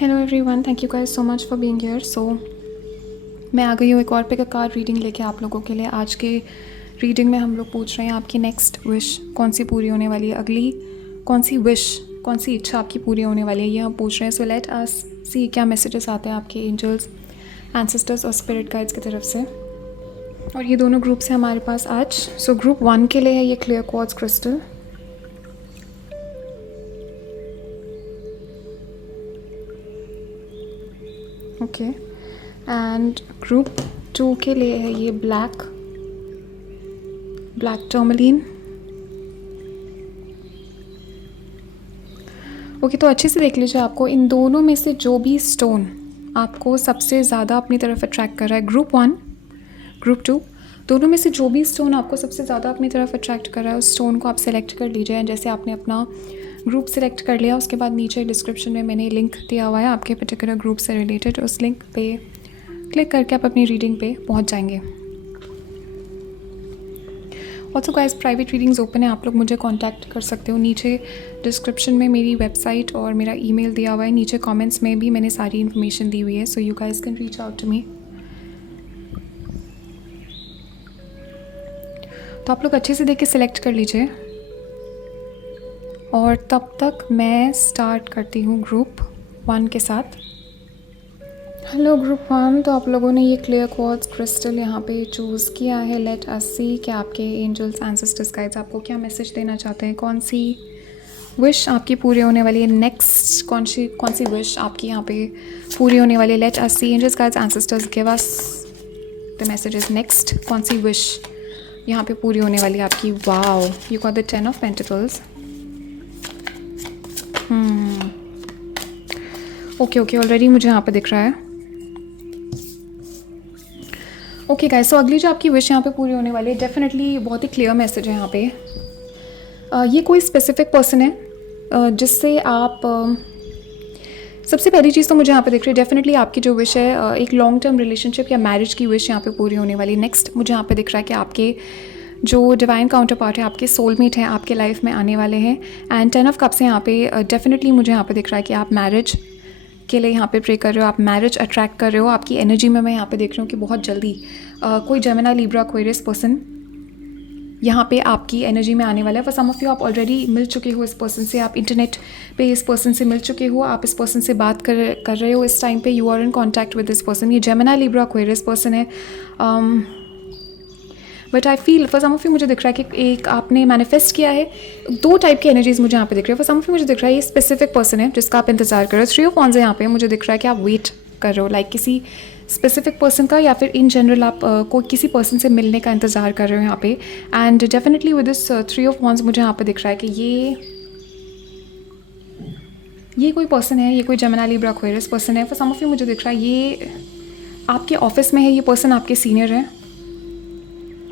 Hello everyone, thank you guys so much for being here. So मैं आ गई हूँ एक और पिक अ कार्ड रीडिंग लेके आप लोगों के लिए। आज के रीडिंग में हम लोग पूछ रहे हैं आपकी नेक्स्ट विश कौन सी पूरी होने वाली है, अगली कौन सी विश, कौन सी इच्छा आपकी पूरी होने वाली है, ये हम पूछ रहे हैं। सो लेट अस सी क्या मैसेजेस आते हैं आपके एंजल्स, एंसेस्टर्स और स्पिरिट गाइड्स की तरफ से। और ये दोनों ग्रुप्स हैं हमारे पास आज। सो ग्रुप 1 के लिए है ये clear quartz crystal. Okay, and group 2 के लिए है ये ब्लैक टर्मलीन। ओके, तो अच्छे से देख लीजिए, आपको इन दोनों में से जो भी स्टोन आपको सबसे ज़्यादा अपनी तरफ अट्रैक्ट कर रहा है, ग्रुप 1 ग्रुप 2 दोनों में से जो भी स्टोन आपको सबसे ज़्यादा अपनी तरफ अट्रैक्ट कर रहा है, उस स्टोन को आप सेलेक्ट कर लीजिए। जैसे आपने अपना ग्रुप सेलेक्ट कर लिया, उसके बाद नीचे डिस्क्रिप्शन में मैंने लिंक दिया हुआ है आपके पर्टिकुलर ग्रुप से रिलेटेड, उस लिंक पे क्लिक करके आप अपनी रीडिंग पे पहुंच जाएंगे। Also guys, private readings open है, आप लोग मुझे कांटेक्ट कर सकते हो। नीचे डिस्क्रिप्शन में मेरी वेबसाइट और मेरा ईमेल दिया हुआ है, नीचे कमेंट्स में भी मैंने सारी इन्फॉर्मेशन दी हुई है। So you guys can reach out to me. तो आप लोग अच्छे से देख के सिलेक्ट कर लीजिए, और तब तक मैं स्टार्ट करती हूँ ग्रुप 1 के साथ। हेलो ग्रुप 1, तो आप लोगों ने ये क्लियर क्वार्ट्ज क्रिस्टल यहाँ पे चूज़ किया है। लेट अस सी कि आपके एंजल्स, एंसेस्टर्स, गाइड्स आपको क्या मैसेज देना चाहते हैं, कौन सी विश आपकी पूरी होने वाली है नेक्स्ट, कौन सी विश आपकी यहाँ पे पूरी होने वाली है। Let us see angels, guides, ancestors give us the messages next, कौन सी विश यहाँ पे पूरी होने वाली है आपकी। Wow, you got the 10 of pentacles. Okay, already मुझे यहाँ पे दिख रहा है। ओके गाइस, सो अगली जो आपकी विश यहाँ पे पूरी होने वाली है, डेफिनेटली बहुत ही क्लियर मैसेज है यहाँ पे। ये कोई स्पेसिफिक पर्सन है जिससे आप सबसे पहली चीज़ तो मुझे यहाँ पे दिख रही है, डेफिनेटली आपकी जो विश है एक लॉन्ग टर्म रिलेशनशिप या मैरिज की विश यहाँ पे पूरी होने वाली है। नेक्स्ट मुझे यहाँ पे दिख रहा है कि आपके जो डिवाइन काउंटर पार्ट है, आपके सोलमेट हैं, आपके लाइफ में आने वाले हैं। एंड 10 ऑफ कप्स यहाँ पे डेफिनेटली मुझे यहाँ पे दिख रहा है कि आप मैरिज के लिए यहाँ पे प्रे कर रहे हो, आप मैरिज अट्रैक्ट कर रहे हो। आपकी एनर्जी में मैं यहाँ पे देख रही हूँ कि बहुत जल्दी कोई जेमिनी, लिब्रा, एक्वेरियस पर्सन यहाँ पे आपकी एनर्जी में आने वाला है। फॉर सम ऑफ यू आप ऑलरेडी मिल चुके हो इस पर्सन से, आप इंटरनेट पे इस पर्सन से मिल चुके हो, आप इस पर्सन से बात कर रहे हो इस टाइम पे, you are in contact with this person. ये जेमिनी, लिब्रा, एक्वेरियस पर्सन है। But I feel for some of you मुझे दिख रहा है कि एक आपने मैनिफेस्ट किया है। दो टाइप की एनर्जीज मुझे यहाँ पे दिख रही है। फॉर सम ऑफ यू मुझे दिख रहा है ये स्पेसिफिक पर्सन है जिसका आप इंतजार कर रहे हो। 3 ऑफ वांड्स है यहाँ पे, मुझे दिख रहा है कि आप वेट कर रहे हो, लाइक किसी स्पेसिफिक पर्सन का, या फिर इन जनरल आप कोई किसी पर्सन से मिलने का इंतजार कर रहे हो यहाँ पे। And definitely with this 3 of wands मुझे यहाँ पे दिख रहा है कि ये कोई पर्सन है, ये कोई जेमिनी, लिब्रा, एक्वेरियस पर्सन है। फॉर सम ऑफ यू मुझे दिख रहा है ये आपके ऑफिस में है, ये पर्सन आपके सीनियर है।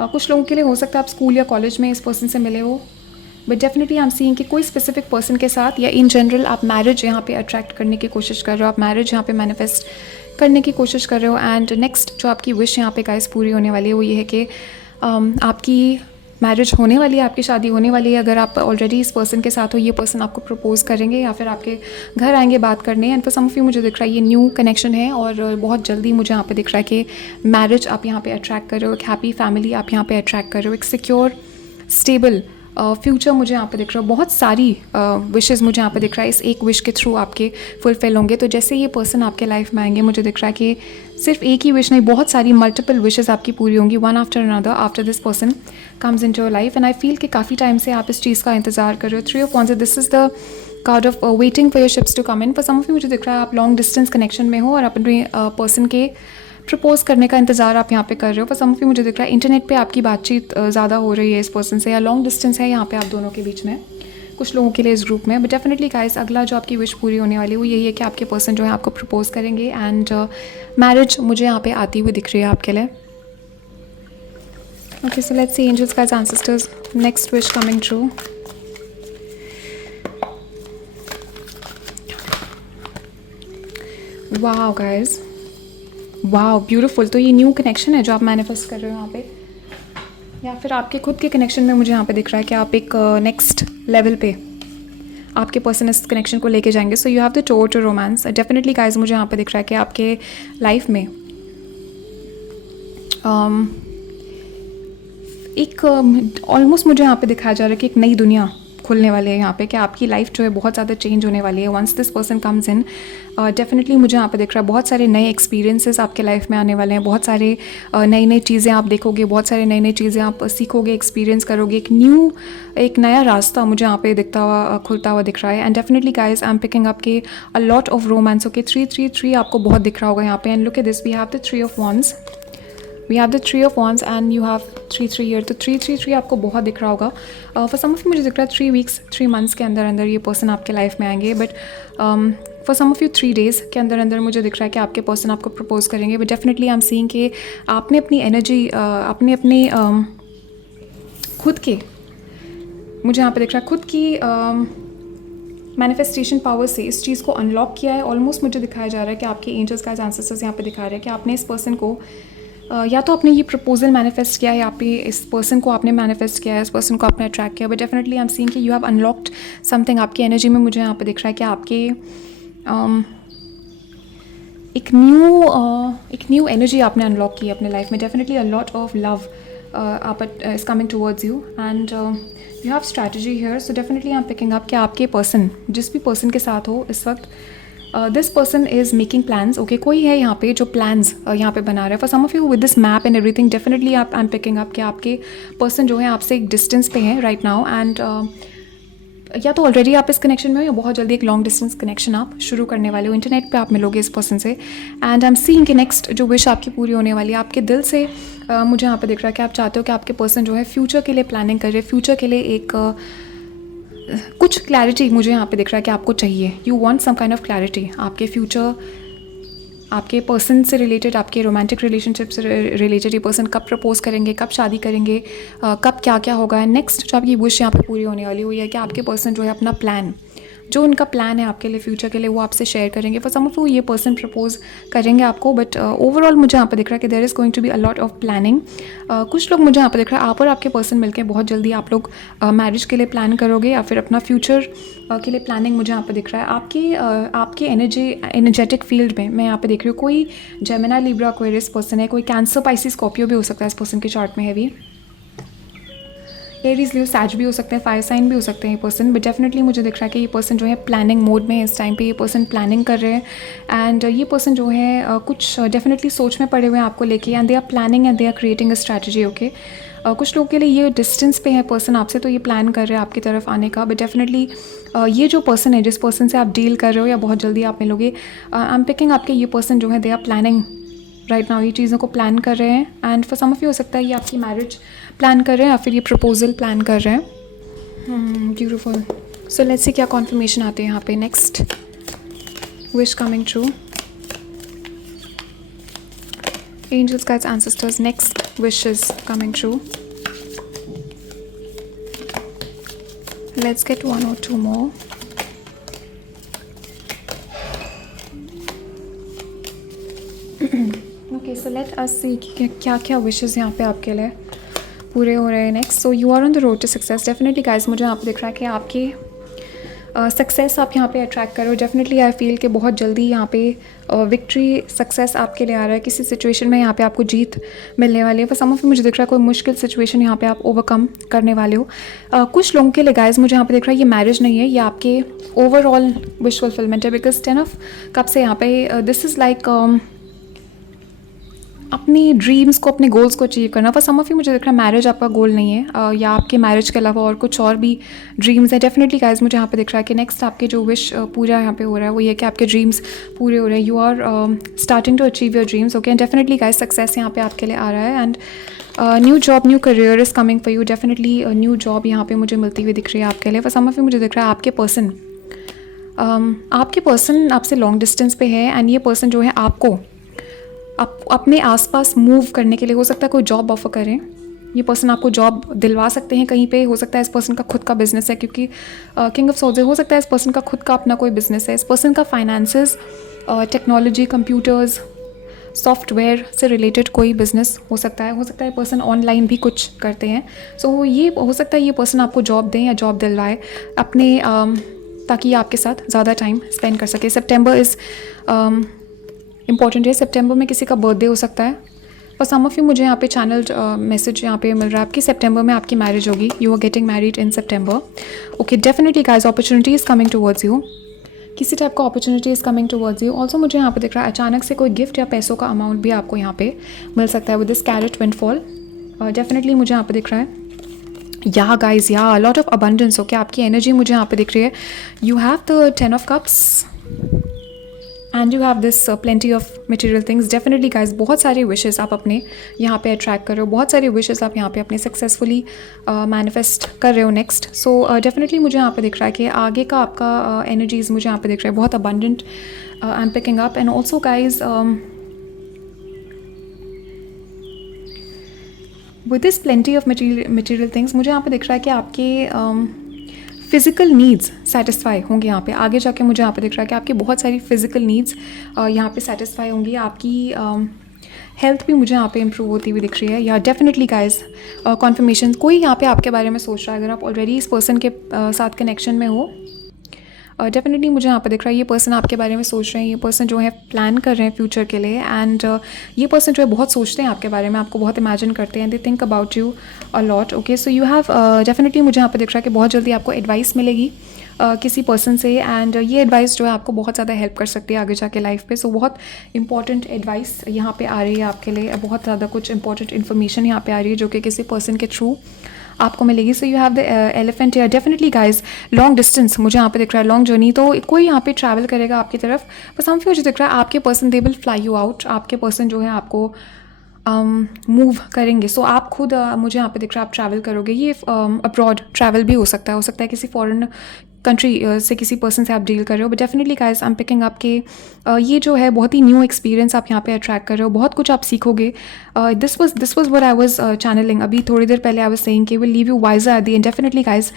कुछ लोगों के लिए हो सकता है आप स्कूल या कॉलेज में इस पर्सन से मिले हो, but definitely I am seeing कि कोई स्पेसिफिक पर्सन के साथ या इन जनरल आप मैरिज यहाँ पे अट्रैक्ट करने की कोशिश कर रहे हो, आप मैरिज यहाँ पे मैनिफेस्ट करने की कोशिश कर रहे हो। एंड नेक्स्ट जो आपकी विश यहाँ पे गाइस पूरी होने वाली है वो ये है कि आपकी मैरिज होने वाली है, आपकी शादी होने वाली है। अगर आप ऑलरेडी इस पर्सन के साथ हो, ये पर्सन आपको प्रपोज करेंगे या फिर आपके घर आएंगे बात करने। And for some of you मुझे दिख रहा है ये न्यू कनेक्शन है, और बहुत जल्दी मुझे यहाँ पे दिख रहा है कि मैरिज आप यहाँ पे अट्रैक्ट कर रहे हो, एक हैप्पी फैमिली आप यहाँ पे अट्रैक्ट कर रहे हो, एक सिक्योर स्टेबल फ्यूचर मुझे यहाँ पे दिख रहा है। बहुत सारी विशेज़ मुझे यहाँ पे दिख रहा है इस एक विश के थ्रू आपके फुलफिल होंगे। तो जैसे ये पर्सन आपके लाइफ में आएंगे, मुझे दिख रहा है कि सिर्फ एक ही विश नहीं, बहुत सारी मल्टीपल विशेज़ आपकी पूरी होंगी, one after another, after this person comes into your life. And I feel कि काफ़ी टाइम से आप इस चीज़ का इंतजार कर रहे हो। 3 of wands, this is the card of waiting for your ships to come in. For some of you मुझे दिख रहा है आप लॉन्ग डिस्टेंस कनेक्शन में हो और अपने पर्सन के प्रपोज करने का इंतजार आप यहाँ पे कर रहे हो। फॉर सम ऑफ यू मुझे दिख रहा है इंटरनेट पे आपकी बातचीत ज़्यादा हो रही है इस पर्सन से, या लॉन्ग डिस्टेंस है यहाँ पे आप दोनों के बीच में, कुछ लोगों के लिए इस ग्रुप में। बट डेफिनेटली गाइस, अगला जो आपकी विश पूरी होने वाली है वो यही है कि आपके पर्सन जो है आपको प्रपोज करेंगे। एंड मैरिज मुझे यहाँ पे आती हुई दिख रही है आपके लिए। Okay, so let's see angels, guys, ancestors, next wish coming true. Wow guys, wow beautiful. तो ये न्यू कनेक्शन है जो आप मैनिफेस्ट कर रहे हो यहाँ पे, या फिर आपके खुद के कनेक्शन में मुझे यहाँ पे दिख रहा है कि आप एक नेक्स्ट लेवल पे आपके पर्सन इस कनेक्शन को लेके जाएंगे. So you have the door to romance. Definitely guys मुझे यहाँ पे दिख रहा है कि आपके लाइफ में एक ऑलमोस्ट मुझे यहाँ पे दिखाया जा रहा है कि एक नई दुनिया खुलने वाली है यहाँ पे, कि आपकी लाइफ जो है बहुत ज़्यादा चेंज होने वाली है once this person comes in. Definitely मुझे यहाँ पे दिख रहा है बहुत सारे नए एक्सपीरियंसेस आपके लाइफ में आने वाले हैं. बहुत सारे नई नई चीज़ें आप देखोगे, बहुत सारे नई नई चीज़ें आप सीखोगे, एक्सपीरियंस करोगे. एक नया रास्ता मुझे यहाँ पे दिखता हुआ खुलता हुआ दिख रहा है. And definitely guys I am picking up के a lot of romance. Okay 333 आपको बहुत दिख रहा होगा यहाँ पे. And look at this, we have the 3 of wands. We have the 3 of wands and you have 3 year. तो 3 आपको बहुत दिख रहा होगा. फॉर सम ऑफ यू मुझे दिख रहा है 3 वीक्स 3 मंथ्स के अंदर अंदर ये पर्सन आपके लाइफ में आएंगे. But for some of you 3 days के अंदर अंदर मुझे दिख रहा है कि आपके पर्सन आपको प्रपोज करेंगे. But definitely I am seeing कि आपने अपनी एनर्जी अपने खुद के, मुझे यहाँ पे दिख रहा है खुद की मैनिफेस्टेशन पावर से इस चीज़ को अनलॉक किया है. ऑलमोस्ट मुझे दिखाया जा रहा है कि आपके एंजल्स का एंसेस्टर्स यहाँ पे दिखा रहे हैं कि आपने इस पर्सन को या तो आपने ये प्रपोजल मैनिफेस्ट किया है, या पे इस पर्सन को आपने मैनिफेस्ट किया है, इस पर्सन को आपने अट्रैक्ट किया. But definitely I am seeing कि यू हैव अनलॉक्ड समथिंग. आपकी एनर्जी में मुझे यहाँ पे दिख रहा है कि आपके एक न्यू एनर्जी आपने अनलॉक की है अपने लाइफ में. Definitely a lot of love is coming towards you and you have strategy here. So definitely I am picking up कि आपके पर्सन जिस भी पर्सन के साथ हो इस वक्त, this person is making plans. Okay कोई है यहाँ पे जो प्लान्स यहाँ पे बना रहा है. For some of you with this map and everything, definitely I am picking up कि आपके पर्सन जो है आपसे एक डिस्टेंस पे है राइट नाउ. एंड या तो ऑलरेडी आप इस कनेक्शन में हो या बहुत जल्दी एक लॉन्ग डिस्टेंस कनेक्शन आप शुरू करने वाले हो. इंटरनेट पे आप मिलोगे इस पर्सन से. एंड आई एम सीइंग कि नेक्स्ट जो विश आपकी पूरी होने वाली है आपके दिल से. मुझे यहाँ पे दिख रहा है कि आप चाहते हो कि आपके पर्सन जो है फ्यूचर के लिए प्लानिंग कर रहे हैं, फ्यूचर के लिए एक कुछ क्लैरिटी मुझे यहाँ पे दिख रहा है कि आपको चाहिए. You want some kind of clarity आपके फ्यूचर, आपके पर्सन से रिलेटेड, आपके रोमांटिक रिलेशनशिप से रिलेटेड. ये पर्सन कब प्रपोज करेंगे, कब शादी करेंगे, कब क्या क्या होगा. नेक्स्ट जो आपकी विश यहाँ पे पूरी होने वाली हुई है कि आपके पर्सन जो है अपना प्लान, जो उनका प्लान है आपके लिए फ्यूचर के लिए, वो आपसे शेयर करेंगे. फॉर सम ऑफ यू ये पर्सन प्रपोज करेंगे आपको. बट ओवरऑल मुझे यहाँ पे दिख रहा है कि there is going to be a lot of planning. कुछ लोग मुझे यहाँ पे दिख रहा है आप और आपके पर्सन मिलकर बहुत जल्दी आप लोग मैरिज के लिए प्लान करोगे या फिर अपना फ्यूचर के लिए प्लानिंग मुझे यहाँ पे दिख रहा है. आपके एनर्जेटिक फील्ड में मैं यहाँ पे देख रही हूँ कोई जेमिनी, लिब्रा, एक्वेरियस पर्सन है. कोई कैंसर, पाइसिस, स्कॉर्पियो भी हो सकता है इस पर्सन के चार्ट में. हैवी एरीज, लियो, सैज भी हो सकते हैं, फायर साइन भी हो सकते हैं ये पर्सन. बट डेफिनेटली मुझे दिख रहा है कि ये पर्सन जो है प्लानिंग मोड में है इस टाइम पे. ये पर्सन प्लानिंग कर रहे हैं. एंड ये पर्सन जो है कुछ डेफिनेटली सोच में पड़े हुए हैं आपको लेके. And they are planning and they are creating a strategy. Okay कुछ लोगों के लिए ये डिस्टेंस पे है पर्सन आपसे, तो ये प्लान कर रहे हैं आपकी तरफ आने का. बट डेफिनेटली ये जो पर्सन है, जिस पर्सन से आप डील कर रहे हो या बहुत जल्दी आप मिलोगे, आई एम पिकिंग आपके ये पर्सन जो है they are planning right now. ये चीज़ों को प्लान कर रहे हैं. And for some of you हो सकता है ये आपकी मैरिज प्लान कर रहे हैं या फिर ये प्रपोजल प्लान कर रहे हैं. ब्यूटीफुल. सो लेट्स सी क्या कॉन्फर्मेशन आते हैं यहाँ पे. Next wish coming true. Angels, guides, ancestors, next wishes coming true. Let's get 1 or 2 more. Okay, so let us see कि क्या क्या wishes यहाँ पे आपके लिए पूरे हो रहे हैं. Next, so you are on the road to success. Definitely guys मुझे यहाँ पे दिख रहा है कि आपकी सक्सेस आप यहाँ पे अट्रैक्ट करो. डेफिनेटली आई फील कि बहुत जल्दी यहाँ पे विक्ट्री, सक्सेस आपके लिए आ रहा है. किसी सिचुएशन में यहाँ पे आपको जीत मिलने वाली है. फॉर सम ऑफ यू मुझे दिख रहा है कोई मुश्किल सिचुएशन यहाँ पे आप ओवरकम करने वाले हो. कुछ लोगों के लिए गाइज मुझे यहाँ पे दिख रहा है ये मैरिज नहीं है, ये आपके ओवरऑल विश फुलफिलमेंट है. बिकॉज 10 ऑफ कप्स से यहाँ पे दिस इज़ लाइक अपनी ड्रीम्स को, अपने गोल्स को अचीव करना. फॉर सम ऑफ यू मुझे दिख रहा है मैरिज आपका गोल नहीं है, या आपके मैरिज के अलावा और कुछ और भी ड्रीम्स है. डेफिनेटली गाइज मुझे यहाँ पे दिख रहा है कि नेक्स्ट आपके जो विश पूरा यहाँ पे हो रहा है वो ये कि आपके ड्रीम्स पूरे हो रहे हैं. You are starting to achieve your dreams. Okay, and definitely guys success यहाँ पे आपके लिए आ रहा है. And new job, new career is coming for you. Definitely new job यहाँ पे मुझे मिलती हुई दिख रही है आपके लिए. फॉर सम ऑफ यू मुझे दिख रहा है आपके पर्सन आपसे लॉन्ग डिस्टेंस पे है. एंड ये पर्सन जो है आपको अपने आसपास मूव करने के लिए हो सकता है कोई जॉब ऑफर करें. ये पर्सन आपको जॉब दिलवा सकते हैं कहीं पे. हो सकता है इस पर्सन का खुद का बिजनेस है, क्योंकि किंग ऑफ सोल्स हो सकता है इस पर्सन का खुद का अपना कोई बिजनेस है. इस पर्सन का फाइनेंसेस, टेक्नोलॉजी, कंप्यूटर्स, सॉफ्टवेयर से रिलेटेड कोई बिजनेस हो सकता है. ये पर्सन ऑनलाइन भी कुछ करते हैं. सो ये हो सकता है ये पर्सन आपको जॉब दें या जॉब दिलवाए. अपने ताकि ये आपके साथ ज़्यादा टाइम स्पेंड कर सके। सितंबर इज़ इम्पॉर्टेंट है। सितंबर में किसी का बर्थडे हो सकता है। और सम ऑफ यू, मुझे यहाँ पे चैनल मैसेज यहाँ पे मिल रहा है आपकी सितंबर में आपकी मैरिज होगी। You are getting married in September. Okay, definitely guys, opportunity is coming towards you. किसी टाइप का opportunity is coming towards you. Also मुझे यहाँ पे दिख रहा है अचानक से कोई गिफ्ट या पैसों का अमाउंट भी आपको यहाँ पे मिल सकता है with this carrot windfall. Definitely मुझे यहाँ पे दिख रहा है। Yeah guys, yeah lot of abundance. Okay, आपकी एनर्जी मुझे यहाँ पे दिख रही है। You have the 10 of cups and you have this plenty of material things. Definitely guys, बहुत सारे विशेस आप अपने यहाँ पे अट्रैक्ट कर रहे हो, बहुत सारे विशेस आप यहाँ पे अपने सक्सेसफुली मैनिफेस्ट कर रहे हो नेक्स्ट। सो डेफिनेटली मुझे यहाँ पे दिख रहा है कि आगे का आपका एनर्जीज मुझे यहाँ पे दिख रहा है बहुत abundant. I am picking up. And also guys, with this plenty of material things मुझे यहाँ पे दिख रहा है कि आपके फिज़िकल नीड्स सेटिस्फाई होंगे यहाँ पे। आगे जाके मुझे यहाँ पे दिख रहा है कि आपकी बहुत सारी फिज़िकल नीड्स यहाँ पे सेटिस्फाई होंगी। आपकी हेल्थ भी मुझे यहाँ पे इंप्रूव होती हुई दिख रही है। या डेफिनेटली गाइज, कॉन्फर्मेशन, कोई यहाँ पे आपके बारे में सोच रहा है। अगर आप ऑलरेडी इस पर्सन के साथ कनेक्शन में हो, डेफिनेटली मुझे यहाँ पे दिख रहा है ये पर्सन आपके बारे में सोच रहे हैं। ये पर्सन जो है प्लान कर रहे हैं फ्यूचर के लिए। एंड ये पर्सन जो है बहुत सोचते हैं आपके बारे में, आपको बहुत इमेजिन करते हैं। They think about you a lot. Okay, so you have definitely मुझे यहाँ पे दिख रहा है कि बहुत जल्दी आपको एडवाइस मिलेगी किसी पर्सन से। एंड ये एडवाइस जो है आपको बहुत ज़्यादा हेल्प कर सकती है आगे जाके लाइफ पे। सो बहुत इंपॉर्टेंट एडवाइस यहाँ पे आ रही है आपके लिए। बहुत ज़्यादा कुछ इंपॉर्टेंट इन्फॉर्मेशन यहाँ पे आ रही है जो कि किसी पर्सन के थ्रू आपको मिलेगी। सो you have the elephant here. Definitely guys, long distance मुझे यहाँ पे दिख रहा है, लॉन्ग जर्नी। तो कोई यहाँ पे ट्रैवल करेगा आपकी तरफ। बस हम मुझे दिख रहा है आपके person they will fly you out. आपके पर्सन जो है आपको मूव करेंगे। सो आप खुद मुझे यहाँ पे दिख रहा है आप ट्रैवल करोगे। ये अब्रॉड ट्रैवल भी हो सकता है किसी फॉरेन कंट्री से किसी पर्सन से आप डील कर रहे हो। But definitely guys, I am picking up के ये जो है बहुत ही न्यू एक्सपीरियंस आप यहाँ पे अट्रैक्ट कर रहे हो। बहुत कुछ आप सीखोगे। This was what I was channeling अभी थोड़ी देर पहले। आई वाज सेइंग कि will leave you wiser at the end. Definitely guys,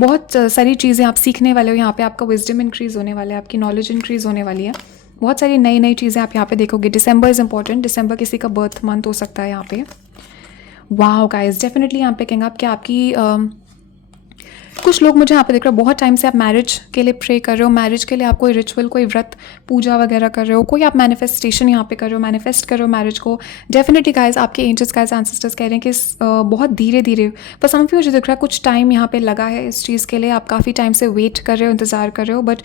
बहुत सारी चीज़ें आप सीखने वाले हो यहाँ पे। आपका विजडम इंक्रीज़ होने वाला है, आपकी नॉलेज इंक्रीज़ होने वाली है। बहुत सारी नई नई चीज़ें आप यहाँ पे देखोगे। December is important. डिसम्बर किसी का बर्थ मंथ हो सकता है यहाँ पे। वाओ गाइज, डेफिनेटली यहाँ पे कहेंगे आप कि आपकी कुछ लोग मुझे यहाँ पे देख रहे हो बहुत टाइम से आप मैरिज के लिए प्रे कर रहे हो। मैरिज के लिए आप कोई रिचुअल, कोई व्रत पूजा वगैरह कर रहे हो। कोई आप मैनिफेस्टेशन यहाँ पे कर रहे हो, मैनिफेस्ट कर रहे हो मैरिज को। डेफिनेटली गाइज, आपके एंजल्स गाइज एंसेस्टर्स कह रहे हैं कि बहुत धीरे धीरे, बस हम मुझे दिख रहा है कुछ टाइम यहाँ पे लगा है इस चीज़ के लिए। आप काफ़ी टाइम से वेट कर रहे हो, इंतज़ार कर रहे हो। बट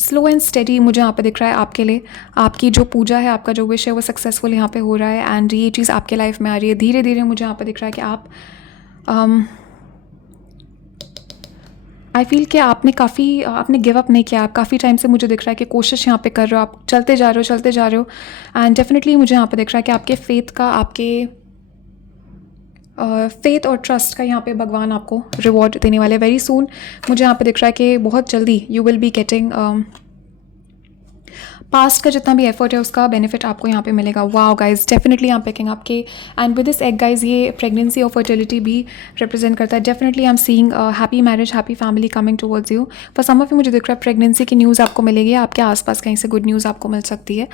स्लो एंड स्टेडी मुझे यहाँ पे दिख रहा है आपके लिए। आपकी जो पूजा है, आपका जो विश है, वो सक्सेसफुल यहाँ पे हो रहा है। एंड ये चीज़ आपके लाइफ में आ रही है धीरे धीरे। मुझे यहाँ पे दिख रहा है कि आप आई फील कि आपने गिव अप नहीं किया। आप काफ़ी टाइम से मुझे दिख रहा है कि कोशिश यहाँ पे कर रहे हो, आप चलते जा रहे हो। एंड डेफिनेटली मुझे यहाँ पे दिख रहा है कि आपके फेथ और ट्रस्ट का यहाँ पे भगवान आपको रिवॉर्ड देने वाले वेरी सून। मुझे यहाँ पे दिख रहा है कि बहुत जल्दी you will be getting past का जितना भी एफर्ट है उसका बेनिफिट आपको यहाँ पे मिलेगा। वाओ गाइज, डेफिनेटली यहाँ पे आपके and with this egg guys, ये प्रेगनेंसी और फर्टिलिटी भी रिप्रेजेंट करता है। Definitely I am seeing happy marriage, happy family coming towards you. For some of you मुझे दिख रहा है प्रेगनेंसी की न्यूज़ आपको मिलेगी। आपके आसपास कहीं से गुड न्यूज़ आपको मिल सकती है।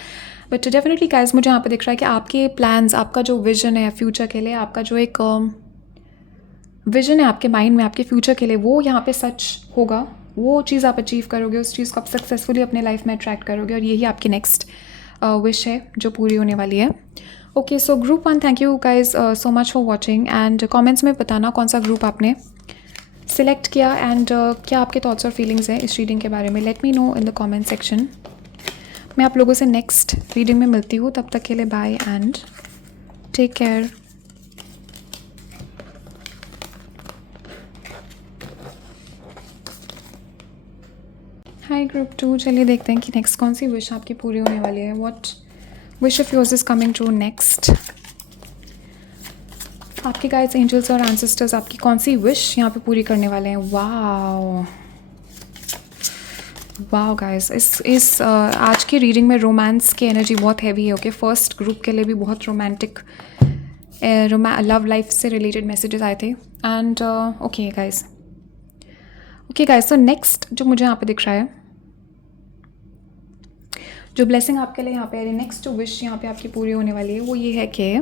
बट डेफिनेटली गाइज, मुझे यहाँ पे दिख रहा है कि आपके प्लान्स, आपका जो विजन है फ्यूचर के लिए, आपका जो एक विजन है आपके माइंड में आपके फ्यूचर के लिए, वो यहाँ पे सच होगा। वो चीज़ आप अचीव करोगे, उस चीज़ को आप सक्सेसफुली अपने लाइफ में अट्रैक्ट करोगे। और यही आपकी नेक्स्ट विश है जो पूरी होने वाली है। Okay, so group 1, thank you guys so much for watching. And comments में बताना कौन सा ग्रुप आपने सिलेक्ट किया एंड क्या आपके थॉट्स और फीलिंग्स हैं इस रीडिंग के बारे में। Let me know in the comment section. मैं आप लोगों से नेक्स्ट रीडिंग में मिलती हूँ। तब तक के लिए bye and take care. Hi group 2, चलिए देखते हैं कि नेक्स्ट कौन सी विश आपकी पूरी होने वाली है। What wish of yours is coming true next. आपके गाइड्स, एंजल्स और एंसेस्टर्स आपकी कौन सी विश यहाँ पे पूरी करने वाले हैं। वाओ वाओ गाइस, इस आज की रीडिंग में रोमांस की एनर्जी बहुत हैवी है। ओके, फर्स्ट ग्रुप के लिए भी बहुत रोमांटिक लव लाइफ से रिलेटेड मैसेजेस आए थे। And okay guys, so next जो मुझे यहाँ पे दिख रहा है, जो ब्लेसिंग आपके लिए यहाँ पे है, नेक्स्ट जो विश यहाँ पे आपकी पूरी होने वाली है, वो ये है कि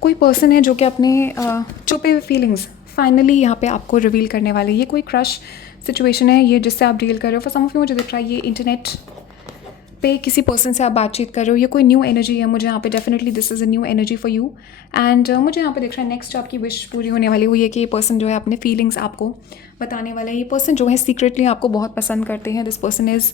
कोई पर्सन है जो कि अपने छुपे हुए फीलिंग्स फाइनली यहाँ पे आपको रिवील करने वाले। ये कोई क्रश सिचुएशन है ये जिससे आप डील कर रहे हो। फॉर सम ऑफ यू मुझे दिख रहा है ये इंटरनेट पे किसी पर्सन से आप बातचीत कर रहे हो, ये कोई न्यू एनर्जी है मुझे यहाँ पे, definitely this is a new energy for you. And मुझे यहाँ पे दिख रहा है नेक्स्ट जो आपकी विश पूरी होने वाली हुई है कि ये पर्सन जो है अपने फीलिंग्स आपको बताने वाला है। ये पर्सन जो है सीक्रेटली आपको बहुत पसंद करते हैं। दिस पर्सन इज़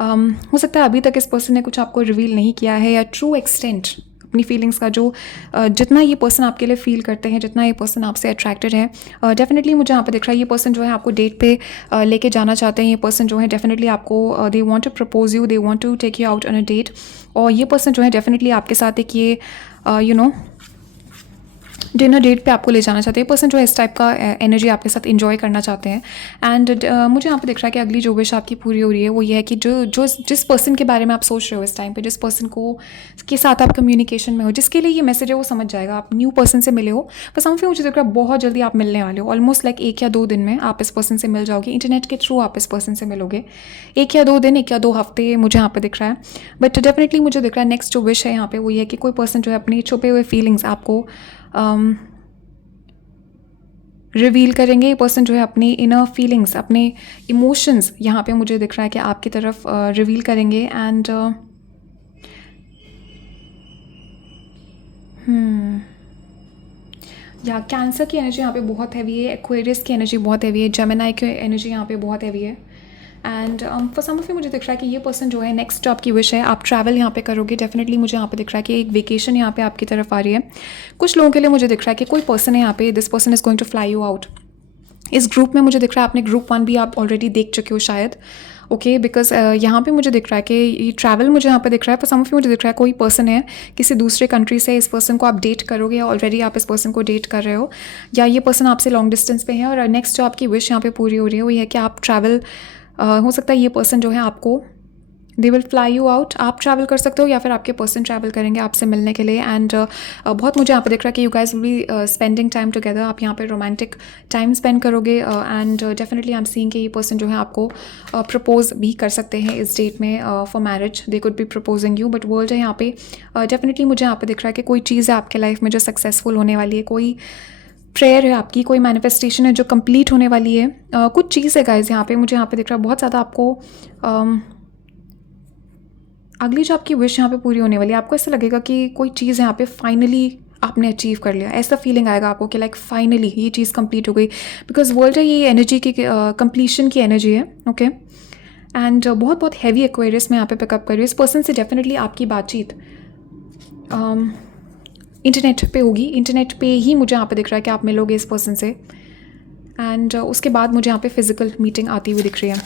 हो सकता है अभी तक इस पर्सन ने कुछ आपको रिवील नहीं किया है, या ट्रू एक्सटेंट अपनी फीलिंग्स का जो जितना ये पर्सन आपके लिए फील करते हैं, जितना ये पर्सन आपसे अट्रैक्टेड है, डेफिनेटली मुझे यहाँ पे दिख रहा है ये पर्सन जो है आपको डेट पे लेके जाना चाहते हैं। ये पर्सन जो है डेफिनेटली आपको they want to propose you, they want to take you out on a date. और ये पर्सन जो है डेफिनेटली आपके साथ एक ये डिनर डेट पे आपको ले जाना चाहते हैं। पर्सन जो है इस टाइप का एनर्जी आपके साथ एंजॉय करना चाहते हैं। एंड मुझे यहाँ पे दिख रहा है कि अगली जो विश आपकी पूरी हो रही है वो ये है कि जिस पर्सन के बारे में आप सोच रहे हो इस टाइम पे, जिस पर्सन को के साथ आप कम्युनिकेशन में हो, जिसके लिए ये मैसेज है वो समझ जाएगा। आप न्यू पर्सन से मिले हो, पर समझ मुझे दिख रहा है बहुत जल्दी आप मिलने वाले हो। ऑलमोस्ट लाइक 1 या 2 दिन में आप इस पर्सन से मिल जाओगे। इंटरनेट के थ्रू आप इस पर्सन से मिलोगे। 1 या 2 दिन, 1 या 2 हफ्ते मुझे यहाँ पे दिख रहा है। बट डेफिनेटली मुझे दिख रहा है नेक्स्ट जो विश है यहाँ पे वो ये है कि कोई पर्सन जो है अपनी छुपे हुए फीलिंग्स आपको रिवील करेंगे। ये पर्सन जो है अपनी इनर फीलिंग्स, अपने इमोशंस यहाँ पे मुझे दिख रहा है कि आपकी तरफ रिवील करेंगे। एंड या कैंसर की एनर्जी यहाँ पे बहुत हैवी है, एक्वेरियस की एनर्जी बहुत हैवी है, जेमिनी की एनर्जी यहाँ पे बहुत हैवी है। And for some of you मुझे दिख रहा है कि ये पर्सन जो है नेक्स्ट जो आपकी विश है आप ट्रैवल यहाँ पे करोगे। डेफिनेटली मुझे यहाँ पे दिख रहा है कि एक वेकेशन यहाँ पे आपकी तरफ आ रही है। कुछ लोगों के लिए मुझे दिख रहा है कि कोई पर्सन है यहाँ पे, this person is going to fly you out. इस ग्रुप में मुझे दिख रहा है आपने ग्रुप 1 भी आप ऑलरेडी देख चुके हो शायद, ओके। बिकॉज यहाँ पे मुझे दिख रहा है कि ये ट्रैवल मुझे यहाँ पे दिख रहा है। पर सम ऑफ यू मुझे दिख रहा है कोई पर्सन है किसी दूसरे कंट्री से, इस पर्सन को आप डेट करोगे या ऑलरेडी आप इस पर्सन को डेट कर रहे हो, या ये पर्सन आपसे लॉन्ग डिस्टेंस पे है। और नेक्स्ट जो आपकी विश यहाँ पे पूरी हो रही है वो ये है कि आप ट्रैवल हो सकता है ये पर्सन जो है आपको they will fly you out. आप ट्रैवल कर सकते हो या फिर आपके पर्सन ट्रैवल करेंगे आपसे मिलने के लिए। एंड बहुत मुझे यहाँ पे दिख रहा है कि you guys will be spending time together. आप यहाँ पे रोमांटिक टाइम स्पेंड करोगे। And definitely I am seeing कि ये पर्सन जो है आपको प्रपोज भी कर सकते हैं इस डेट में for marriage. They could be proposing you. But world है यहाँ पे डेफिनेटली मुझे यहाँ पे दिख रहा है कि कोई चीज़ है आपके लाइफ में जो सक्सेसफुल होने वाली है, कोई प्रेयर है आपकी, कोई मैनिफेस्टेशन है जो कंप्लीट होने वाली है। कुछ चीज़ है गाइज यहाँ पे मुझे यहाँ पे दिख रहा है बहुत ज़्यादा आपको अगली जो आपकी विश यहाँ पे पूरी होने वाली है, आपको ऐसा लगेगा कि कोई चीज़ यहाँ पे फाइनली आपने अचीव कर लिया। ऐसा फीलिंग आएगा आपको कि लाइक फाइनली ये चीज़ कंप्लीट हो गई। बिकॉज वर्ल्ड है ये एनर्जी की कंप्लीशन की एनर्जी है, ओके। एंड बहुत बहुत हैवी एक्वेरियस में यहाँ पे पिकअप कर रही हूँ। इस पर्सन से डेफिनेटली आपकी बातचीत इंटरनेट पे होगी। इंटरनेट पे ही मुझे यहाँ पे दिख रहा है कि आप मिलोगे इस पर्सन से। एंड उसके बाद मुझे यहाँ पे फिजिकल मीटिंग आती हुई दिख रही है।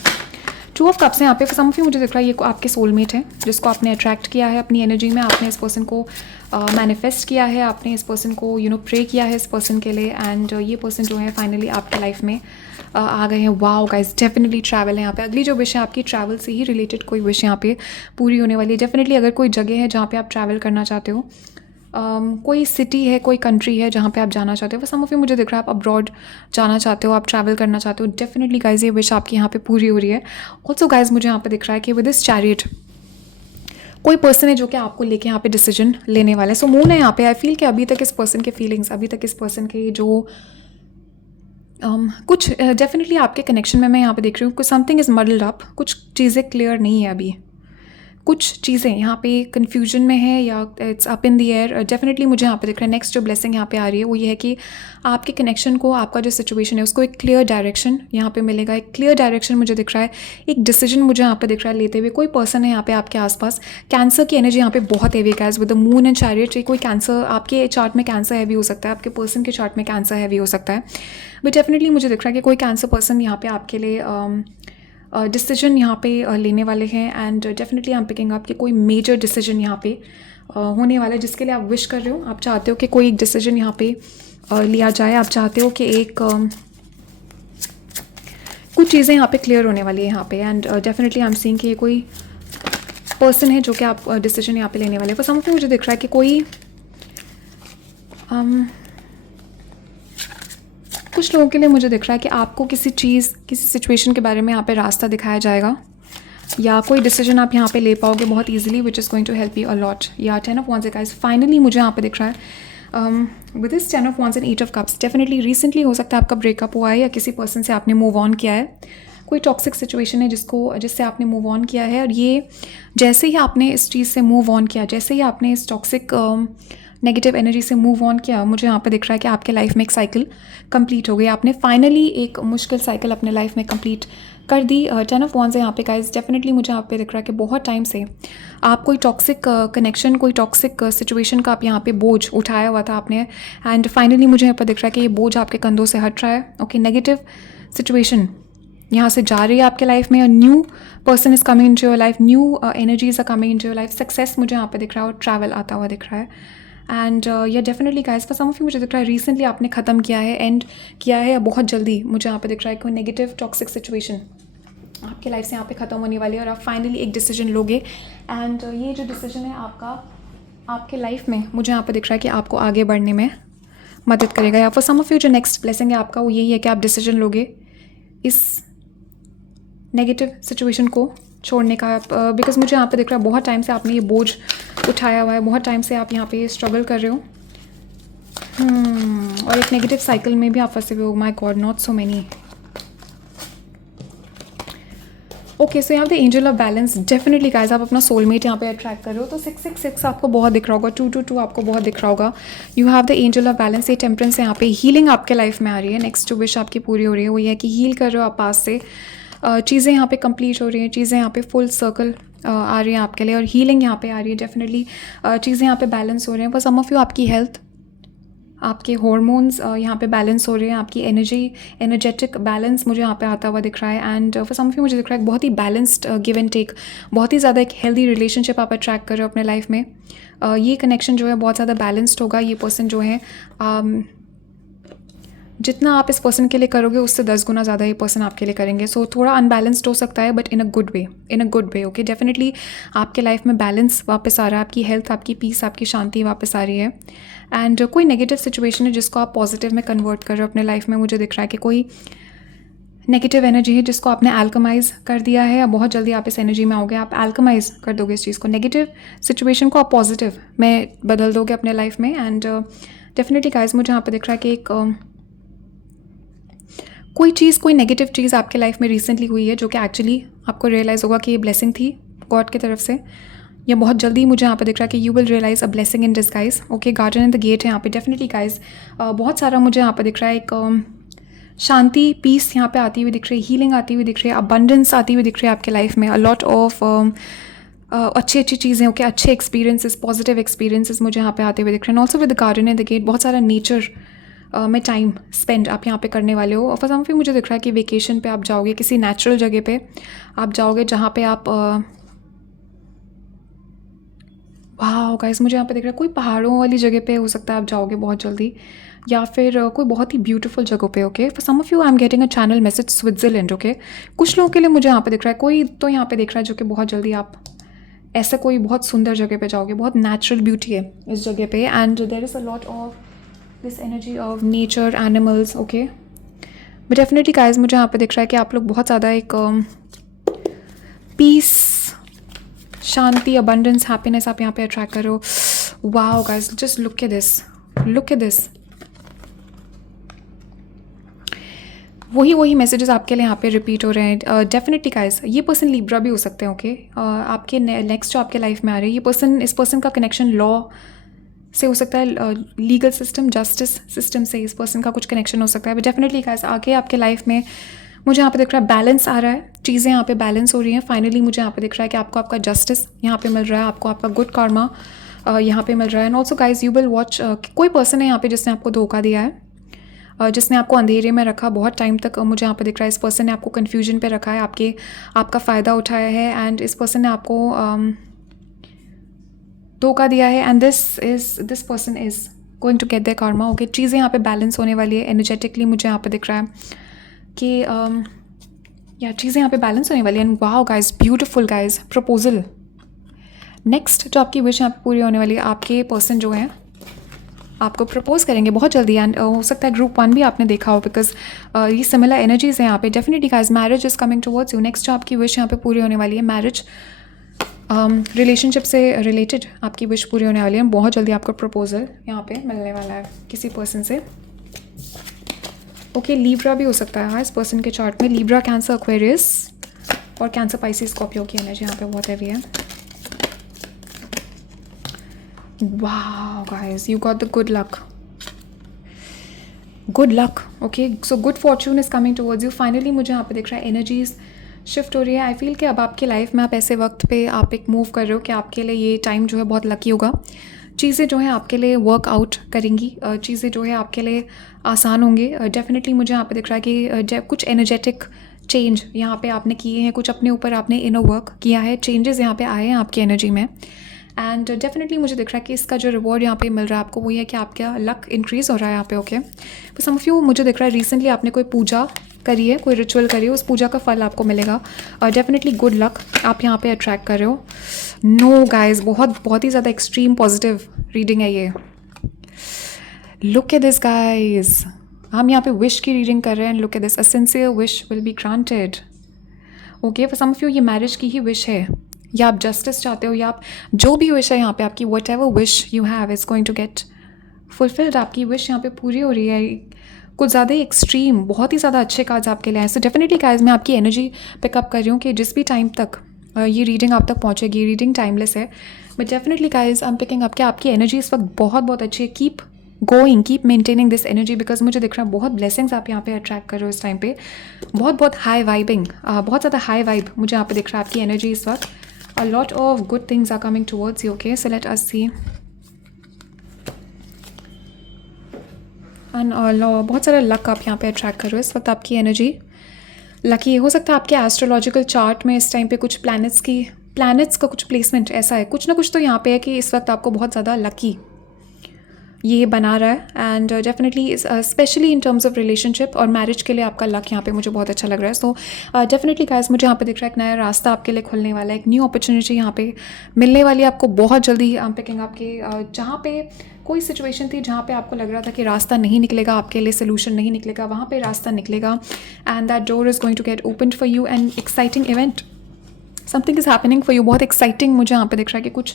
2 ऑफ कप्स हैं यहाँ पे। सम ऑफ यू मुझे दिख रहा है ये आपके सोलमेट है जिसको आपने अट्रैक्ट किया है अपनी एनर्जी में। आपने इस पर्सन को मैनिफेस्ट किया है, आपने इस पर्सन को प्रे किया है इस पर्सन के लिए। एंड ये पर्सन जो है फाइनली आपके लाइफ में आ गए हैं। वाओ गाइस, डेफिनेटली ट्रैवल है यहाँ पे। अगली जो विश है आपकी ट्रैवल से ही रिलेटेड कोई विश यहाँ पे पूरी होने वाली है। डेफिनेटली अगर कोई जगह है जहाँ पे आप ट्रैवल करना चाहते हो, कोई सिटी है, कोई कंट्री है जहाँ पे आप जाना चाहते हो, सम ऑफ यू मुझे दिख रहा है आप अब्रॉड जाना चाहते हो, आप ट्रैवल करना चाहते हो, डेफिनेटली गाइज ये विश आपकी यहाँ पे पूरी हो रही है। ऑल्सो गाइज मुझे यहाँ पे दिख रहा है कि विद दिस चैरियट कोई पर्सन है जो कि आपको लेके यहाँ पे डिसीजन लेने वाला है। सो मून है यहाँ पे। आई फील कि अभी तक इस पर्सन के फीलिंग्स, अभी तक इस पर्सन के जो कुछ डेफिनेटली आपके कनेक्शन में मैं यहाँ पे देख रही हूँ कुछ समथिंग इज़ मडल्ड अप। कुछ चीज़ें क्लियर नहीं है अभी, कुछ चीज़ें यहाँ पे कन्फ्यूजन में है या it's up in the air. Definitely मुझे यहाँ पे दिख रहा है नेक्स्ट जो ब्लेसिंग यहाँ पे आ रही है वो ये है कि आपके कनेक्शन को, आपका जो सिचुएशन है उसको एक क्लियर डायरेक्शन यहाँ पे मिलेगा। एक क्लियर डायरेक्शन मुझे दिख रहा है, एक डिसीजन मुझे यहाँ पे दिख रहा है लेते हुए। कोई पर्सन है यहाँ पे आपके आसपास। कैंसर की एनर्जी यहाँ पे बहुत हैवी है with the moon and chariot. कोई कैंसर आपके चार्ट में कैंसर हैवी हो सकता है, आपके पर्सन के चार्ट में कैंसर हैवी हो सकता है। बट डेफिनेटली मुझे दिख रहा है कि कोई कैंसर पर्सन यहाँ पे आपके लिए डिसीजन यहाँ पे लेने वाले हैं। And definitely I am picking up कि कोई मेजर डिसीजन यहाँ पे होने वाला है जिसके लिए आप विश कर रहे हो। आप चाहते हो कि कोई एक डिसीजन यहाँ पे लिया जाए। आप चाहते हो कि एक कुछ चीज़ें यहाँ पे क्लियर होने वाली है यहाँ पे। And definitely I am seeing कि ये कोई पर्सन है जो कि आप डिसीजन यहाँ पे लेने वाले हैं। पर सम ऑफ यू मुझे दिख रहा है कि कोई कुछ लोगों के लिए मुझे दिख रहा है कि आपको किसी चीज़, किसी सिचुएशन के बारे में यहाँ पे रास्ता दिखाया जाएगा या कोई डिसीजन आप यहाँ पे ले पाओगे बहुत easily which is going to help you a lot. या 10 ऑफ वांड्स गाइस फाइनली मुझे यहाँ पे दिख रहा है with this 10 of wands and 8 of cups. Definitely recently हो सकता है आपका ब्रेकअप हुआ है या किसी पर्सन से आपने मूव ऑन किया है। कोई टॉक्सिक सिचुएशन है जिससे आपने मूव ऑन किया है, और ये जैसे ही आपने इस चीज़ से मूव ऑन किया, जैसे ही आपने इस टॉक्सिक नेगेटिव एनर्जी से मूव ऑन किया, मुझे यहाँ पे दिख रहा है कि आपके लाइफ में एक साइकिल कंप्लीट हो गई। आपने फाइनली एक मुश्किल साइकिल अपने लाइफ में कंप्लीट कर दी। 10 ऑफ वॉन्ड्स है यहाँ पे गाइस। डेफिनेटली मुझे यहाँ पे दिख रहा है कि बहुत टाइम से आप कोई टॉक्सिक कनेक्शन, कोई टॉक्सिक सिचुएशन का आप यहाँ पे बोझ उठाया हुआ था आपने, एंड फाइनली मुझे यहाँ पर दिख रहा है कि ये बोझ आपके कंधों से हट रहा है। ओके, नेगेटिव सिचुएशन यहाँ से जा रही है आपके लाइफ में, new person is coming into your life, new energies are coming into your life, success मुझे यहाँ पे दिख रहा है और ट्रैवल आता हुआ दिख रहा है। एंड ये definitely guys for some of you मुझे दिख रहा है रिसेंटली आपने ख़त्म किया है, एंड किया है, या बहुत जल्दी मुझे यहाँ पे दिख रहा है कोई नेगेटिव टॉक्सिक सिचुएशन आपके लाइफ से यहाँ पे ख़त्म होने वाली है, और आप फाइनली एक डिसीजन लोगे। एंड ये जो डिसीजन है आपका आपके लाइफ में मुझे यहाँ पे दिख रहा है कि आपको आगे बढ़ने में मदद करेगा, या फॉर सम ऑफ यू जो नेक्स्ट ब्लेसिंग है आपका वो यही है कि आप डिसीजन लोगे इस नेगेटिव सिचुएशन को छोड़ने का। बिकॉज मुझे यहाँ पे दिख रहा है बहुत टाइम से आपने ये बोझ उठाया हुआ है, बहुत टाइम से आप यहाँ पे स्ट्रगल कर रहे हो, और एक नेगेटिव साइकिल में भी आप फंसे हुए हो। My god, not so many. Okay, so यहाँ पे angel of balance, definitely guys आप अपना सोलमेट यहाँ पे अट्रैक्ट कर रहे हो, तो 666 आपको बहुत दिख रहा होगा, 222 आपको बहुत दिख रहा होगा। You have the angel of balance, ये टेम्परेंस है यहाँ पे, हीलिंग आपके लाइफ में आ रही है। नेक्स्ट जो विश आपकी पूरी हो रही है वो ये है कि हील कर रहे हो आप पास से, चीज़ें यहाँ पे कंप्लीट हो रही हैं, चीज़ें यहाँ पे फुल सर्कल आ रही हैं आपके लिए, और हीलिंग यहाँ पे आ रही है। डेफिनेटली चीज़ें यहाँ पे बैलेंस हो रही हैं। फॉर सम ऑफ यू आपकी हेल्थ, आपके हॉर्मोन्स यहाँ पे बैलेंस हो रहे हैं, आपकी एनर्जेटिक बैलेंस मुझे यहाँ पे आता हुआ दिख रहा है। And for some of you मुझे दिख रहा है बहुत ही बैलेंस्ड गिव एंड टेक, बहुत ही ज़्यादा एक हेल्दी रिलेशनशिप आप अट्रैक्ट कर रहे हो अपने लाइफ में। ये कनेक्शन जो है बहुत ज़्यादा बैलेंस्ड होगा। ये पर्सन जो है जितना आप इस पर्सन के लिए करोगे उससे 10 गुना ज़्यादा ये पर्सन आपके लिए करेंगे। सो थोड़ा अनबैलेंस्ड हो सकता है, but in a good way, in a good way. Okay, definitely आपके लाइफ में बैलेंस वापस आ रहा है, आपकी हेल्थ, आपकी पीस, आपकी शांति वापस आ रही है। एंड कोई नेगेटिव सिचुएशन है जिसको आप पॉजिटिव में कन्वर्ट कर रहे हो अपने लाइफ में। मुझे दिख रहा है कि कोई नेगेटिव एनर्जी है जिसको आपने अल्कमाइज़ कर दिया है, या बहुत जल्दी आप इस एनर्जी में आओगे, आप अल्कमाइज़ कर दोगे इस चीज़ को, नेगेटिव सिचुएशन को आप पॉजिटिव में बदल दोगे अपने लाइफ में। एंड डेफिनेटली गाइस मुझे यहाँ पे दिख रहा है कि एक कोई चीज़, कोई नेगेटिव चीज़ आपके लाइफ में रिसेंटली हुई है जो कि एक्चुअली आपको रियलाइज़ होगा कि ये ब्लेसिंग थी गॉड की तरफ से, या बहुत जल्दी मुझे यहाँ पे दिख रहा है कि you will realize a blessing in disguise. Okay, garden in the gate है यहाँ पे। डेफिनेटली गाइज बहुत सारा मुझे यहाँ पे दिख रहा है, एक शांति, पीस यहाँ पे आती हुई दिख रही है, हीलिंग आती हुई दिख रही है, अबंडेंस आती हुई दिख रही है आपके लाइफ में, अ लॉट ऑफ अच्छी अच्छी चीज़ें, ओके, अच्छे एक्सपीरियंसेस, पॉजिटिव एक्सपीरियंसेस मुझे यहाँ पे आते हुए दिख रहे हैं। Also with the garden in the gate बहुत सारा नेचर में टाइम स्पेंड आप यहाँ पे करने वाले हो। और फॉर सम ऑफ यू मुझे दिख रहा है कि वेकेशन पे आप जाओगे, किसी नेचुरल जगह पे आप जाओगे जहाँ पे आप वाह गाइस मुझे यहाँ पे दिख रहा है कोई पहाड़ों वाली जगह पे हो सकता है आप जाओगे बहुत जल्दी, या फिर कोई बहुत ही ब्यूटीफुल जगह पे। Okay, for some of you I am getting a channel message Switzerland. Okay, कुछ लोगों के लिए मुझे यहाँ पे दिख रहा है कोई तो यहाँ पे दिख रहा है जो कि बहुत जल्दी आप ऐसा कोई बहुत सुंदर जगह पे जाओगे, बहुत नेचुरल ब्यूटी है इस जगह पे, and there is a lot of this energy of nature, animals. Okay, but definitely guys मुझे यहाँ पे दिख रहा है कि आप लोग बहुत ज़्यादा एक पीस, शांति, अबंडेंस, हैप्पीनेस आप यहाँ पे अट्रैक्ट कर रहे हो। Wow guys, just look at this, look at this. वही मैसेजेस आपके लिए यहाँ पे रिपीट हो रहे हैं। डेफिनेटली गाइस ये पर्सन लिब्रा भी हो सकते हैं। ओके, आपके नेक्स्ट जो आपके लाइफ में आ रही है ये पर्सन, इस पर्सन का कनेक्शन लॉ से हो सकता है, लीगल सिस्टम, जस्टिस सिस्टम से इस पर्सन का कुछ कनेक्शन हो सकता है। बट डेफिनेटली गाइस आगे आपके लाइफ में मुझे यहाँ पे दिख रहा है बैलेंस आ रहा है, चीज़ें यहाँ पे बैलेंस हो रही हैं। फाइनली मुझे यहाँ पे दिख रहा है कि आपको आपका जस्टिस यहाँ पे मिल रहा है, आपको आपका गुड कार्मा यहाँ पे मिल रहा है। And also guys you will watch, कोई पर्सन है यहाँ पे जिसने आपको धोखा दिया है, जिसने आपको अंधेरे में रखा बहुत टाइम तक। मुझे यहाँ पे दिख रहा है इस पर्सन ने आपको कन्फ्यूजन पे रखा है, आपका फ़ायदा उठाया है, एंड इस पर्सन ने आपको धोखा दिया है, and this person is going to get their karma. Okay, चीज़ें यहाँ पे बैलेंस होने वाली है एनर्जेटिकली। मुझे यहाँ पे दिख रहा है कि या चीज़ें यहाँ पे बैलेंस होने वाली है। And wow guys, beautiful guys, proposal. Next जो आपकी विश यहाँ पे पूरी होने वाली है, आपके पर्सन जो है आपको प्रपोज करेंगे बहुत जल्दी, एंड हो सकता है ग्रुप 1 भी आपने देखा हो, बिकॉज ये सिमिलर एनर्जीज हैं यहाँ पे। Definitely guys marriage is coming towards you. Next जो आपकी विश यहाँ पे पूरी होने वाली है, मैरिज, रिलेशनशिप से रिलेटेड आपकी विश पूरी होने वाली है। बहुत जल्दी आपको प्रपोजल यहाँ पे मिलने वाला है किसी पर्सन से। ओके, लीब्रा भी हो सकता है हाँ इस पर्सन के चार्ट में। लीब्रा, कैंसर, एक्वेरियस और कैंसर, पाइसिस, स्कॉर्पियो की एनर्जी यहाँ पे बहुत हैवी है। वाह guys, you got the good luck, good luck. Okay, so good Fortune is coming towards you. Finally मुझे यहाँ पे दिख रहा है एनर्जीज शिफ्ट हो रही है। आई फील कि अब आपकी लाइफ में आप ऐसे वक्त पे आप एक मूव कर रहे हो कि आपके लिए ये टाइम जो है बहुत लकी होगा। चीज़ें जो है आपके लिए वर्कआउट करेंगी, चीज़ें जो है आपके लिए आसान होंगे। डेफिनेटली मुझे यहाँ पे दिख रहा है कि कुछ एनर्जेटिक चेंज यहाँ पे आपने किए हैं, कुछ अपने ऊपर आपने इनर वर्क किया है, चेंजेस यहाँ पे आए हैं आपकी एनर्जी में। एंड डेफिनेटली मुझे दिख रहा है कि इसका जो रिवॉर्ड यहाँ पे मिल रहा है आपको वो ये है कि आपका लक इंक्रीज़ हो रहा है यहाँ पे। ओके, तो सम ऑफ यू मुझे दिख रहा है रिसेंटली आपने कोई पूजा करी है, कोई रिचुअल करी है, उस पूजा का फल आपको मिलेगा। डेफिनेटली गुड लक आप यहाँ पे अट्रैक्ट कर रहे हो। नो गाइज, बहुत ही ज़्यादा एक्सट्रीम पॉजिटिव रीडिंग है ये। लुक एट दिस गाइज, हम यहाँ पे विश की रीडिंग कर रहे हैं। Look at this, a sincere wish will be granted. Okay, for some of you ये मैरिज की ही विश है, या आप जस्टिस चाहते हो, या आप जो भी विश है यहाँ पे आपकी, whatever wish you have is going to get fulfilled. आपकी विश यहाँ पे पूरी हो रही है। कुछ ज़्यादा ही एक्सट्रीम, बहुत ही ज़्यादा अच्छे कार्ड्स आपके लिए हैं। सो डेफिनेटली गाइज मैं आपकी एनर्जी पिकअप कर रही हूँ कि जिस भी टाइम तक ये रीडिंग आप तक पहुँचेगी, रीडिंग टाइमलेस है, but definitely guys I am picking up कि आपकी एनर्जी इस वक्त बहुत अच्छी है। Keep going, keep maintaining this energy, because मुझे दिख रहा है बहुत ब्लेसिंग्स आप यहाँ पे अट्रैक्ट कर रहे हो इस टाइम पे। बहुत हाई वाइबिंग, बहुत ज़्यादा हाई वाइब मुझे यहाँ पे दिख रहा है आपकी एनर्जी इस वक्त। A lot of good things are coming towards you. Okay, so let us see. And बहुत सारा लक आप यहाँ पे अट्रैक्ट कर रहे हो इस वक्त। आपकी एनर्जी लकी हो सकता है। आपके एस्ट्रोलॉजिकल चार्ट में इस टाइम पे कुछ प्लैनेट्स का कुछ प्लेसमेंट ऐसा है, कुछ ना कुछ तो यहाँ पे है कि इस वक्त आपको बहुत ज़्यादा लकी ये बना रहा है। And definitely specially in terms of relationship और मैरिज के लिए आपका लक यहाँ पे मुझे बहुत अच्छा लग रहा है। सो डेफिनेटली गाइस मुझे यहाँ पे दिख रहा है एक नया रास्ता आपके लिए खुलने वाला है, एक न्यू अपॉर्चुनिटी यहाँ पे मिलने वाली है आपको बहुत जल्दी। आई एम पिकिंग आपके जहाँ पे कोई सिचुएशन थी जहाँ पे आपको लग रहा था कि रास्ता नहीं निकलेगा आपके लिए, सोल्यूशन नहीं निकलेगा, वहाँ पे रास्ता निकलेगा। And that door is going to get open for you. And exciting event, something is happening for you. बहुत एक्साइटिंग मुझे यहाँ पे दिख रहा है कि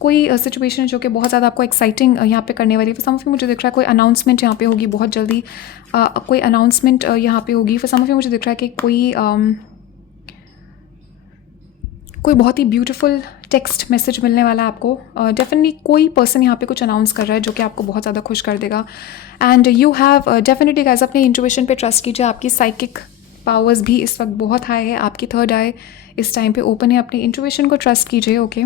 कोई सिचुएशन जो कि बहुत ज़्यादा आपको एक्साइटिंग यहाँ पे करने वाली है। सम ऑफ यू मुझे दिख रहा है कोई अनाउंसमेंट यहाँ पे होगी बहुत जल्दी, कोई अनाउंसमेंट यहाँ पे होगी। फिर सम ऑफ यू मुझे दिख रहा है कि कोई बहुत ही ब्यूटीफुल टेक्स्ट मैसेज मिलने वाला है आपको। डेफिनेटली कोई पर्सन यहाँ पे कुछ अनाउंस कर रहा है जो कि आपको बहुत ज़्यादा खुश कर देगा। And you have definitely guys अपने इंट्यूशन पे ट्रस्ट कीजिए। आपकी साइकिक पावर्स भी इस वक्त बहुत हाई है, आपकी थर्ड आई इस टाइम पे ओपन है। अपनी इंट्यूशन को ट्रस्ट कीजिए। Okay,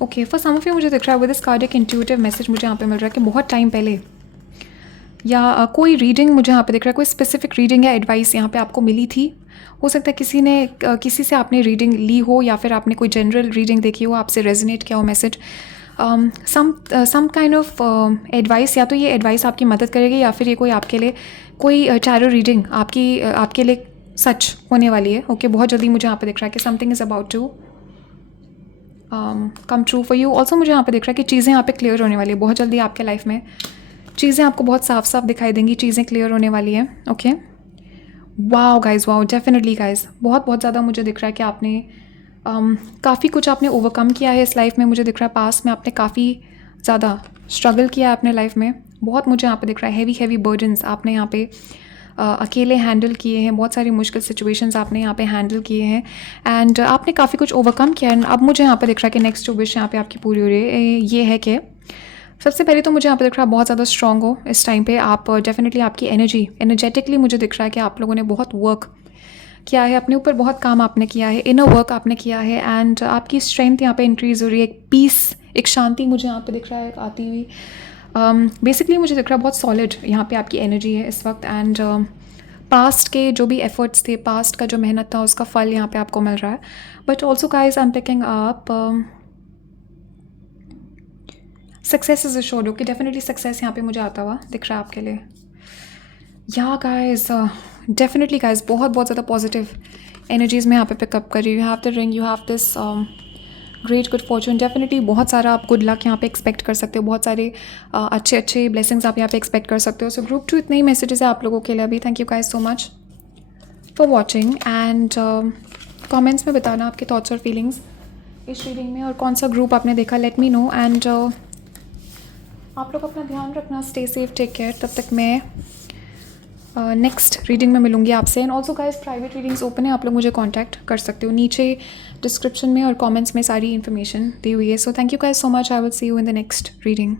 okay, for some of you मुझे दिख रहा है विद दिस कार्ड एक इंट्यूटिव मैसेज मुझे यहाँ पे मिल रहा है कि बहुत टाइम पहले या कोई रीडिंग मुझे यहाँ पे दिख रहा है, कोई स्पेसिफिक रीडिंग या एडवाइस यहाँ पे आपको मिली थी। हो सकता है किसी से आपने रीडिंग ली हो, या फिर आपने कोई जनरल रीडिंग देखी हो, आपसे रेजोनेट किया हो message. Some kind of advice, या तो ये एडवाइस आपकी मदद करेगी या फिर ये कोई आपके लिए कोई टैरो रीडिंग आपके लिए सच होने वाली है। ओके, बहुत जल्दी मुझे यहाँ पे दिख रहा है कि something is about to come true for you. Also मुझे यहाँ पे दिख रहा है कि चीज़ें यहाँ पे क्लियर होने वाली है बहुत जल्दी आपके लाइफ में। चीज़ें आपको बहुत साफ साफ दिखाई देंगी, चीज़ें क्लियर होने वाली हैं। Okay, wow guys, wow, definitely guys बहुत ज़्यादा मुझे दिख रहा है कि आपने काफ़ी कुछ आपने ओवरकम किया है इस लाइफ में। मुझे दिख रहा है पास्ट में आपने काफ़ी ज़्यादा स्ट्रगल किया है अपने लाइफ में। बहुत मुझे यहाँ पे दिख रहा है हैवी बर्डन्स आपने यहाँ पे अकेले हैंडल किए हैं, बहुत सारी मुश्किल सिचुएशंस आपने यहाँ पे हैंडल किए हैं। एंड आपने काफ़ी कुछ ओवरकम किया है। अब मुझे यहाँ पे दिख रहा है कि नेक्स्ट जो विश यहाँ पे आपकी पूरी हो रही है ये है कि सबसे पहले तो मुझे यहाँ पे दिख रहा है बहुत ज़्यादा स्ट्रॉन्ग हो इस टाइम पे आप। डेफिनेटली आपकी एनर्जेटिकली मुझे दिख रहा है कि आप लोगों ने बहुत वर्क किया है, अपने ऊपर बहुत काम आपने किया है, इनर वर्क आपने किया है। एंड आपकी स्ट्रेंथ यहाँ पे इंक्रीज़ हो रही है, एक पीस, एक शांति मुझे यहाँ पे दिख रहा है आती हुई। बेसिकली मुझे दिख रहा है बहुत सॉलिड यहाँ पे आपकी एनर्जी है इस वक्त। एंड पास्ट के जो भी एफर्ट्स थे, पास्ट का जो मेहनत था, उसका फल यहाँ पे आपको मिल रहा है। But also guys I am picking up success is assured. Okay, definitely success यहाँ पे मुझे आता हुआ दिख रहा है आपके लिए। या गाइज डेफिनेटली गाइज बहुत ज़्यादा पॉजिटिव एनर्जीज़ में यहाँ पे पिकअप कर रही हूँ। You have the ring, you have this great good Fortune. Definitely बहुत सारा आप गुड लक यहाँ पे एक्सपेक्ट कर सकते हो, बहुत सारे अच्छे ब्लेसिंग्स आप यहाँ पे एक्सपेक्ट कर सकते हो। सो ग्रुप 2 इतने ही मैसेजेस है आप लोगों के लिए अभी। Thank you guys so much for watching. And comments में बताना आपके थॉट्स और फीलिंग्स इस रीडिंग में और कौन सा ग्रुप आपने देखा, लेट मी नो। एंड आप लोग अपना ध्यान रखना, स्टे सेफ, टेक केयर। तब तक मैं नेक्स्ट रीडिंग में मिलूंगी आपसे। And also guys, private readings open है, आप लोग मुझे कॉन्टैक्ट कर सकते हो, नीचे डिस्क्रिप्शन में और कमेंट्स में सारी इन्फॉर्मेशन दी हुई है। So thank you guys so much, I will see you in the next reading.